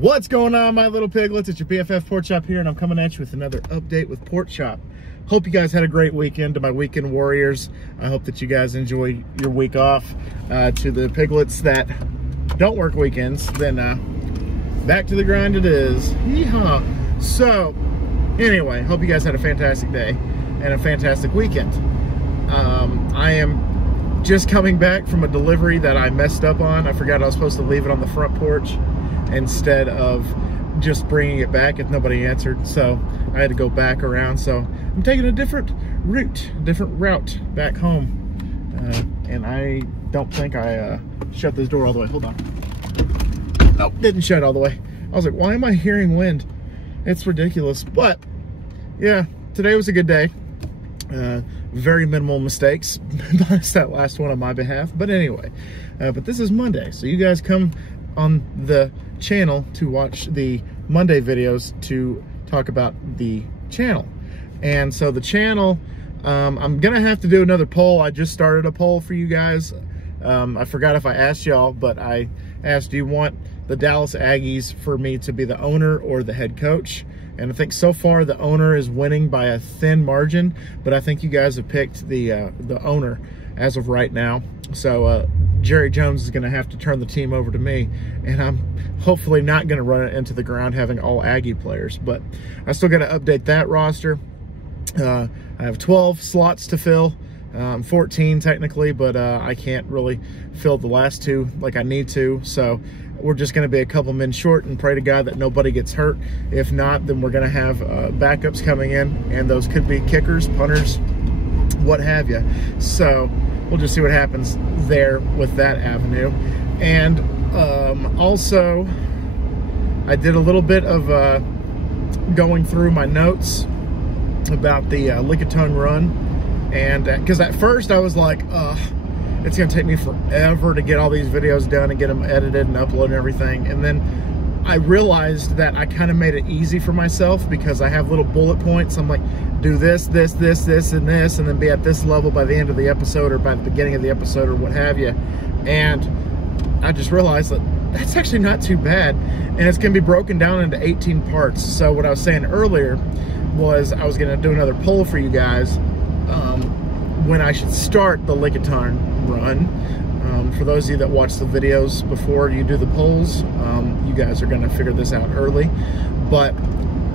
What's going on, my little piglets? It's your BFF Pork Chop here, and I'm coming at you with another update with Pork Chop. Hope you guys had a great weekend. To my weekend warriors, I hope that you guys enjoy your week off. To the piglets that don't work weekends, then back to the grind it is. Yeehaw. So, anyway, hope you guys had a fantastic day and a fantastic weekend. I am just coming back from a delivery that I messed up on. I forgot I was supposed to leave it on the front porch instead of just bringing it back if nobody answered, so I had to go back around. So I'm taking a different route back home, and I don't think I shut this door all the way. Hold on. Nope, didn't shut all the way. I was like, why am I hearing wind? It's ridiculous. But yeah, today was a good day. Very minimal mistakes, minus that last one on my behalf. But anyway, but this is Monday, so you guys come on the channel to watch the Monday videos to talk about the channel. And so the channel, I'm gonna have to do another poll. I just started a poll for you guys. I forgot if I asked y'all, but I asked, do you want the Dallas Aggies for me to be the owner or the head coach? And I think so far the owner is winning by a thin margin, but I think you guys have picked the owner as of right now. So Jerry Jones is going to have to turn the team over to me, and I'm hopefully not going to run it into the ground having all Aggie players. But I still got to update that roster. I have 12 slots to fill, 14 technically, but I can't really fill the last two like I need to. So we're just going to be a couple men short and pray to God that nobody gets hurt. If not, then we're going to have backups coming in, and those could be kickers, punters, what have you. So we'll just see what happens there with that avenue. And also, I did a little bit of going through my notes about the Lickitung run. And because at first I was like, it's going to take me forever to get all these videos done and get them edited and uploaded and everything. And then I realized that I kind of made it easy for myself because I have little bullet points. I'm like, do this, this, this, this, and this, and then be at this level by the end of the episode or by the beginning of the episode or what have you. And I just realized that that's actually not too bad. And it's going to be broken down into 18 parts. So what I was saying earlier was I was going to do another poll for you guys when I should start the Lickitung run. For those of you that watch the videos before you do the polls, you guys are going to figure this out early. But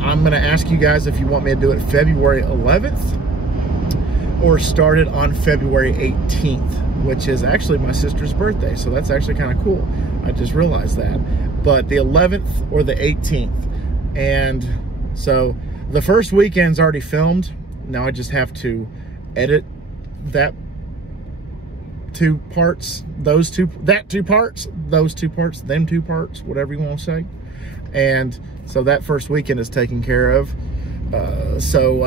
I'm going to ask you guys if you want me to do it February 11th or start it on February 18th, which is actually my sister's birthday. So that's actually kind of cool. I just realized that. But the 11th or the 18th. And so the first weekend's already filmed. Now I just have to edit that two parts, them two parts, whatever you want to say. And so that first weekend is taken care of. So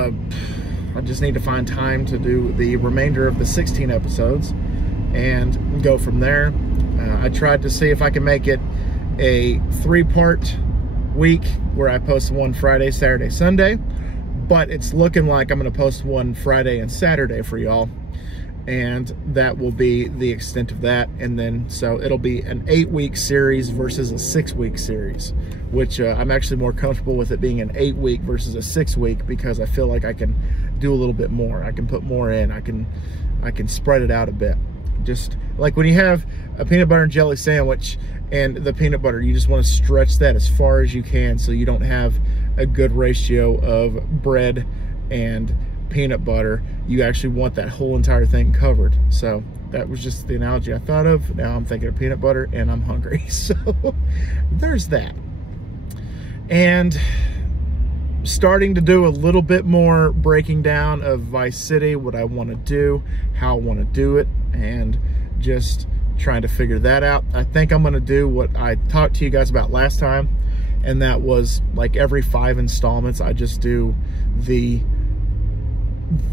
I just need to find time to do the remainder of the 16 episodes and go from there. I tried to see if I can make it a 3-part week where I post one Friday, Saturday, Sunday, but it's looking like I'm going to post one Friday and Saturday for y'all. And that will be the extent of that. And then, so it'll be an 8-week series versus a 6-week series, which I'm actually more comfortable with it being an 8-week versus a 6-week because I feel like I can do a little bit more. I can put more in. I can spread it out a bit. Just like when you have a peanut butter and jelly sandwich and the peanut butter, you just want to stretch that as far as you can so you don't have a good ratio of bread and peanut butter. You actually want that whole entire thing covered. So that was just the analogy I thought of. Now I'm thinking of peanut butter and I'm hungry. So there's that. And starting to do a little bit more breaking down of Vice City, what I want to do, how I want to do it, and just trying to figure that out. I think I'm going to do what I talked to you guys about last time, and that was like every 5 installments I just do the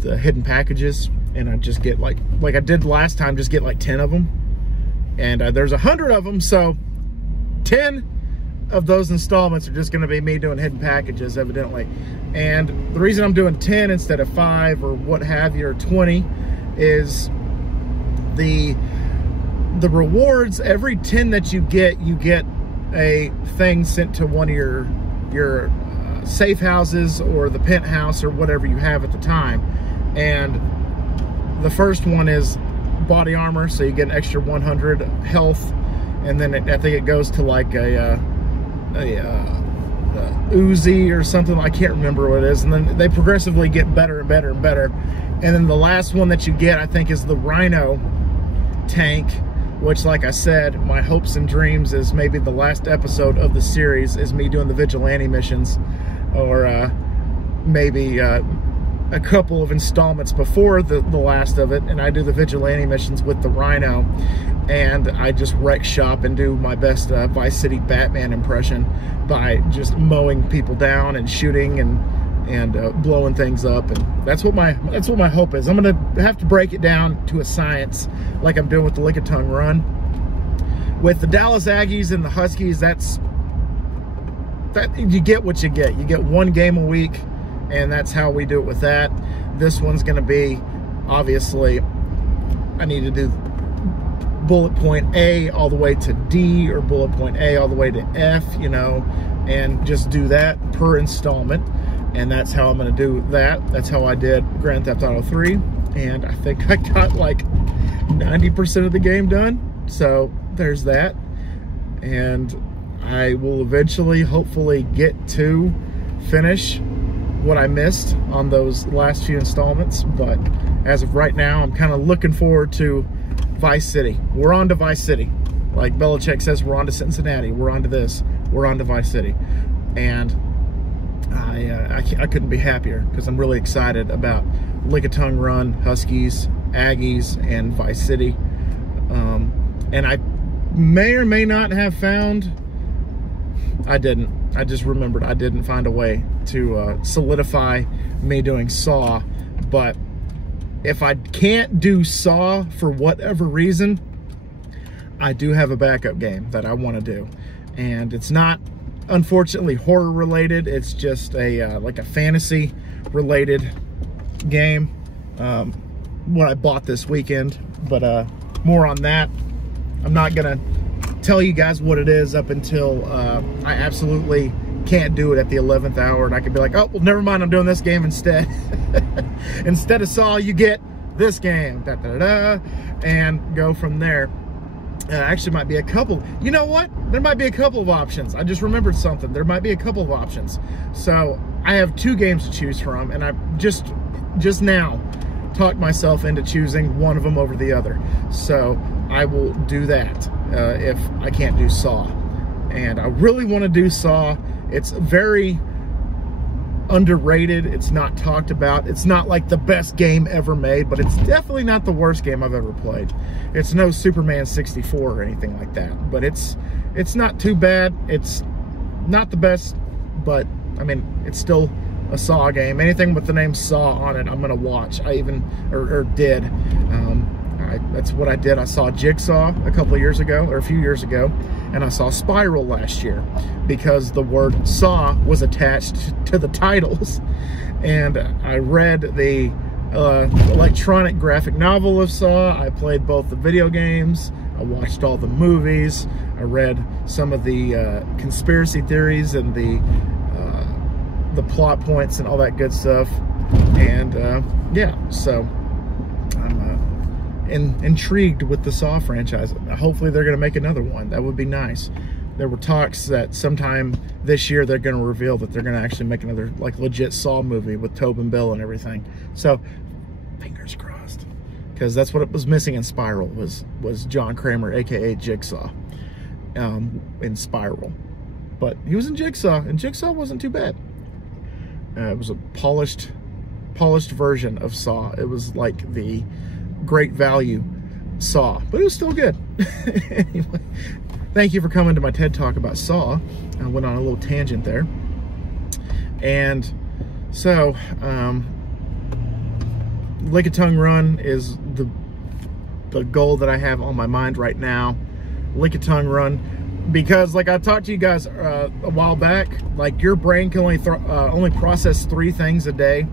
hidden packages, and I just get like I did last time, just get like 10 of them, and there's 100 of them, so 10 of those installments are just going to be me doing hidden packages, evidently. And the reason I'm doing 10 instead of 5 or what have you, or 20, is the rewards. Every 10 that you get a thing sent to one of your safe houses or the penthouse or whatever you have at the time. And the first one is body armor, so you get an extra 100 health, and then I think it goes to like a Uzi or something. I can't remember what it is, and then they progressively get better and better and better. And then the last one that you get, I think, is the Rhino tank, which, like I said, my hopes and dreams is maybe the last episode of the series is me doing the vigilante missions, or maybe a couple of installments before the last of it, and I do the vigilante missions with the Rhino, and I just wreck shop and do my best Vice City Batman impression by just mowing people down and shooting and blowing things up. And that's what my hope is. I'm gonna have to break it down to a science, like I'm doing with the Lickitung Run. With the Dallas Aggies and the Huskies, that you get what you get. You get one game a week, and that's how we do it with that. This one's gonna be, obviously, I need to do bullet point A all the way to D, or bullet point A all the way to F, you know, and just do that per installment. And that's how I'm gonna do that. That's how I did Grand Theft Auto 3, and I think I got like 90% of the game done. So there's that. And I will eventually, hopefully, get to finish what I missed on those last few installments. But as of right now, I'm kind of looking forward to Vice City. We're on to Vice City. Like Belichick says, we're on to Cincinnati. We're on to this. We're on to Vice City. And I couldn't be happier, because I'm really excited about Lickitung Run, Huskies, Aggies, and Vice City. And I may or may not have found, I just remembered I didn't find a way to solidify me doing Saw. But if I can't do Saw for whatever reason, I do have a backup game that I want to do. And it's not, unfortunately, horror related. It's just a like a fantasy related game, what I bought this weekend. But more on that. I'm not gonna tell you guys what it is up until I absolutely can't do it at the 11th hour, and I could be like, oh well, never mind, I'm doing this game instead. Instead of Saw, you get this game, and go from there. Actually, might be a couple. You know what? There might be a couple of options. I just remembered something. There might be a couple of options. So I have 2 games to choose from, and I just now talked myself into choosing one of them over the other. So I will do that if I can't do Saw. And I really want to do Saw. It's very underrated. It's not talked about. It's not like the best game ever made, but it's definitely not the worst game I've ever played. It's no Superman 64 or anything like that, but it's not too bad. It's not the best, but I mean, it's still a Saw game. Anything with the name Saw on it, I'm gonna watch. I even did. That's what I did. I saw Jigsaw a couple of years ago, or a few years ago, and I saw Spiral last year, because the word Saw was attached to the titles. And I read the electronic graphic novel of Saw. I played both the video games. I watched all the movies. I read some of the conspiracy theories and the plot points and all that good stuff. And yeah, so I'm intrigued with the Saw franchise. Hopefully they're gonna make another one. That would be nice. There were talks that sometime this year they're gonna reveal that they're gonna actually make another like legit Saw movie with Tobin Bell and everything. So fingers crossed, because that's what it was missing in Spiral was John Kramer, aka Jigsaw, in Spiral. But he was in Jigsaw, and Jigsaw wasn't too bad. It was a polished version of Saw. It was like the Great Value Saw, but it was still good. Anyway, thank you for coming to my TED Talk about Saw. I went on a little tangent there. And so, Lickitung Run is the goal that I have on my mind right now. Lickitung Run, because like I talked to you guys a while back, like your brain can only process 3 things a day,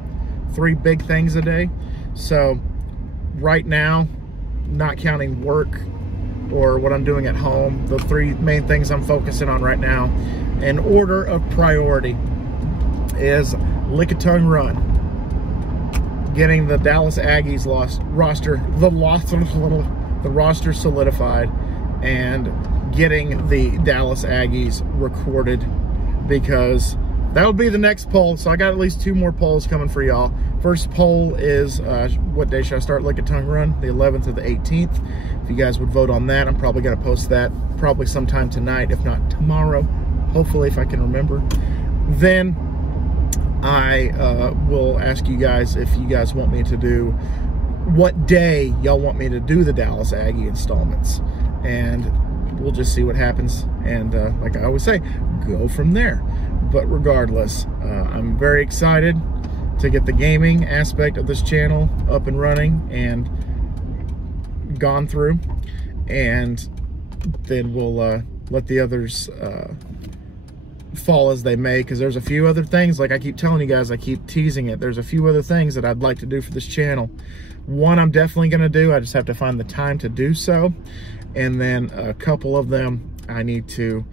3 big things a day. So right now, not counting work or what I'm doing at home, the three main things I'm focusing on right now, in order of priority, is Lickitung Run, getting the Dallas Aggies the roster solidified, and getting the Dallas Aggies recorded, because that would be the next poll. So I got at least 2 more polls coming for y'all. First poll is, what day should I start Lickitung Run? The 11th or the 18th. If you guys would vote on that, I'm probably going to post that probably sometime tonight, if not tomorrow, hopefully, if I can remember. Then I will ask you guys if you guys want me to do, what day y'all want me to do the Dallas Aggie installments. And we'll just see what happens. And like I always say, go from there. But regardless, I'm very excited to get the gaming aspect of this channel up and running and gone through, and then we'll let the others fall as they may, because there's a few other things, like I keep telling you guys, I keep teasing it, there's a few other things that I'd like to do for this channel. One I'm definitely going to do, I just have to find the time to do so, and then a couple of them I need to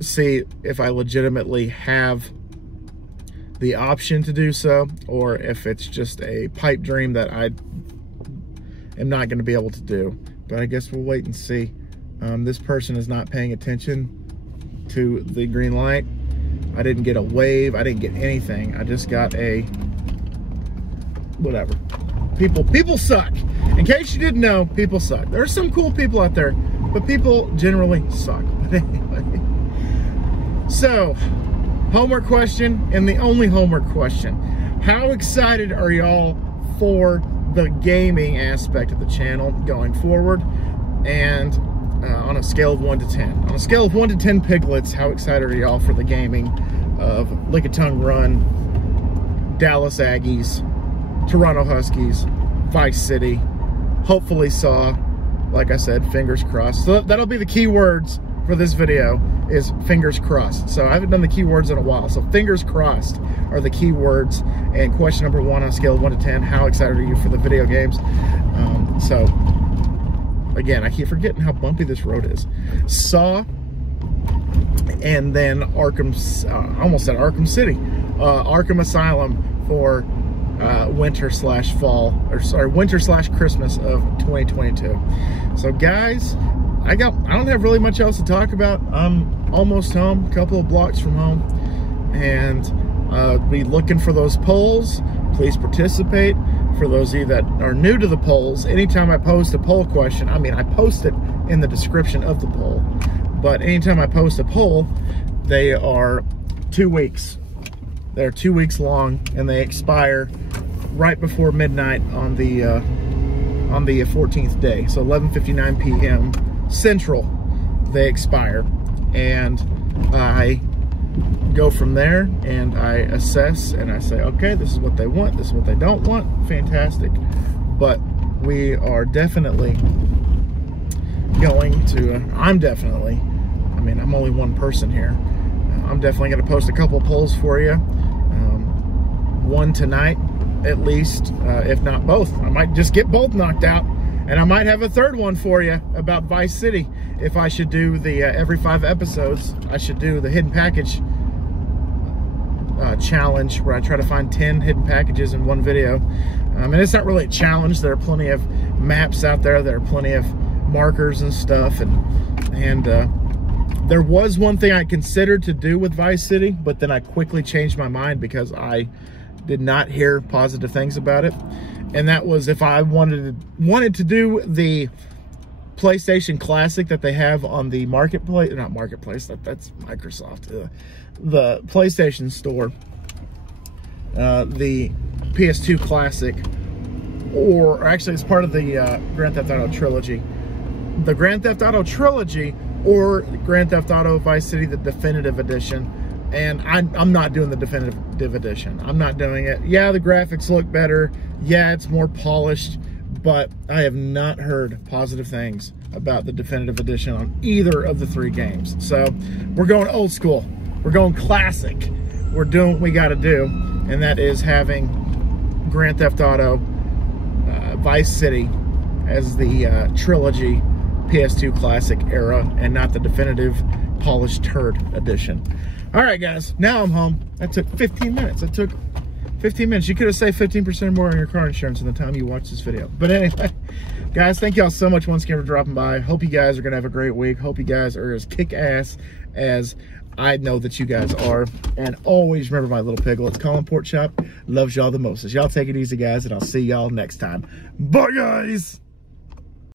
see if I legitimately have the option to do so, or if it's just a pipe dream that I am not going to be able to do. But I guess we'll wait and see. This person is not paying attention to the green light. I didn't get a wave, I didn't get anything. I just got a whatever. People suck. In case you didn't know, people suck. There are some cool people out there, but people generally suck. But anyway, so homework question, and the only homework question: how excited are y'all for the gaming aspect of the channel going forward? And on a scale of 1 to 10, on a scale of 1 to 10 piglets, how excited are y'all for the gaming of Lickitung Run, Dallas Aggies, Toronto Huskies, Vice City, hopefully Saw? Like I said, fingers crossed. So that'll be the key words for this video, is fingers crossed. So I haven't done the keywords in a while, so fingers crossed are the key words. And question number 1 on a scale of 1 to 10, how excited are you for the video games? So again, I keep forgetting how bumpy this road is. Saw, and then Arkham, I almost said Arkham City, Arkham Asylum for winter/fall, or sorry, winter/Christmas of 2022. So guys, I don't have really much else to talk about. I'm almost home, a couple of blocks from home, and be looking for those polls. Please participate. For those of you that are new to the polls, anytime I post a poll question, I mean, I post it in the description of the poll, but anytime I post a poll, they are 2 weeks. They're 2 weeks long, and they expire right before midnight on the 14th day. So 11:59 p.m. Central, they expire, and I go from there and I assess and I say, okay, this is what they want, this is what they don't want. Fantastic. But we are definitely going to, I'm only one person here. I'm definitely going to post a couple polls for you. One tonight, at least, if not both. I might just get both knocked out, and I might have a third one for you about Vice City. If I should do the every 5 episodes, I should do the hidden package challenge, where I try to find 10 hidden packages in one video. And it's not really a challenge. There are plenty of maps out there. There are plenty of markers and stuff. And there was one thing I considered to do with Vice City, but then I quickly changed my mind because I did not hear positive things about it. And that was if I wanted to do the PlayStation Classic that they have on the marketplace, not marketplace, that's Microsoft, the PlayStation Store, the PS2 Classic, or actually it's part of the Grand Theft Auto trilogy. The Grand Theft Auto trilogy, or Grand Theft Auto Vice City, the definitive edition. And I'm not doing the definitive edition. I'm not doing it. Yeah, the graphics look better. Yeah, it's more polished, but I have not heard positive things about the definitive edition on either of the 3 games. So we're going old school. We're going classic. We're doing what we got to do, and that is having Grand Theft Auto Vice City as the trilogy PS2 Classic era and not the definitive polished turd edition. All right, guys, now I'm home. That took 15 minutes. That took 15 minutes. You could have saved 15% more on your car insurance in the time you watched this video. But anyway, guys, thank y'all so much once again for dropping by. Hope you guys are going to have a great week. Hope you guys are as kick-ass as I know that you guys are. And always remember my little piglets. Colin Pork Chop loves y'all the most. Y'all take it easy, guys, and I'll see y'all next time. Bye, guys!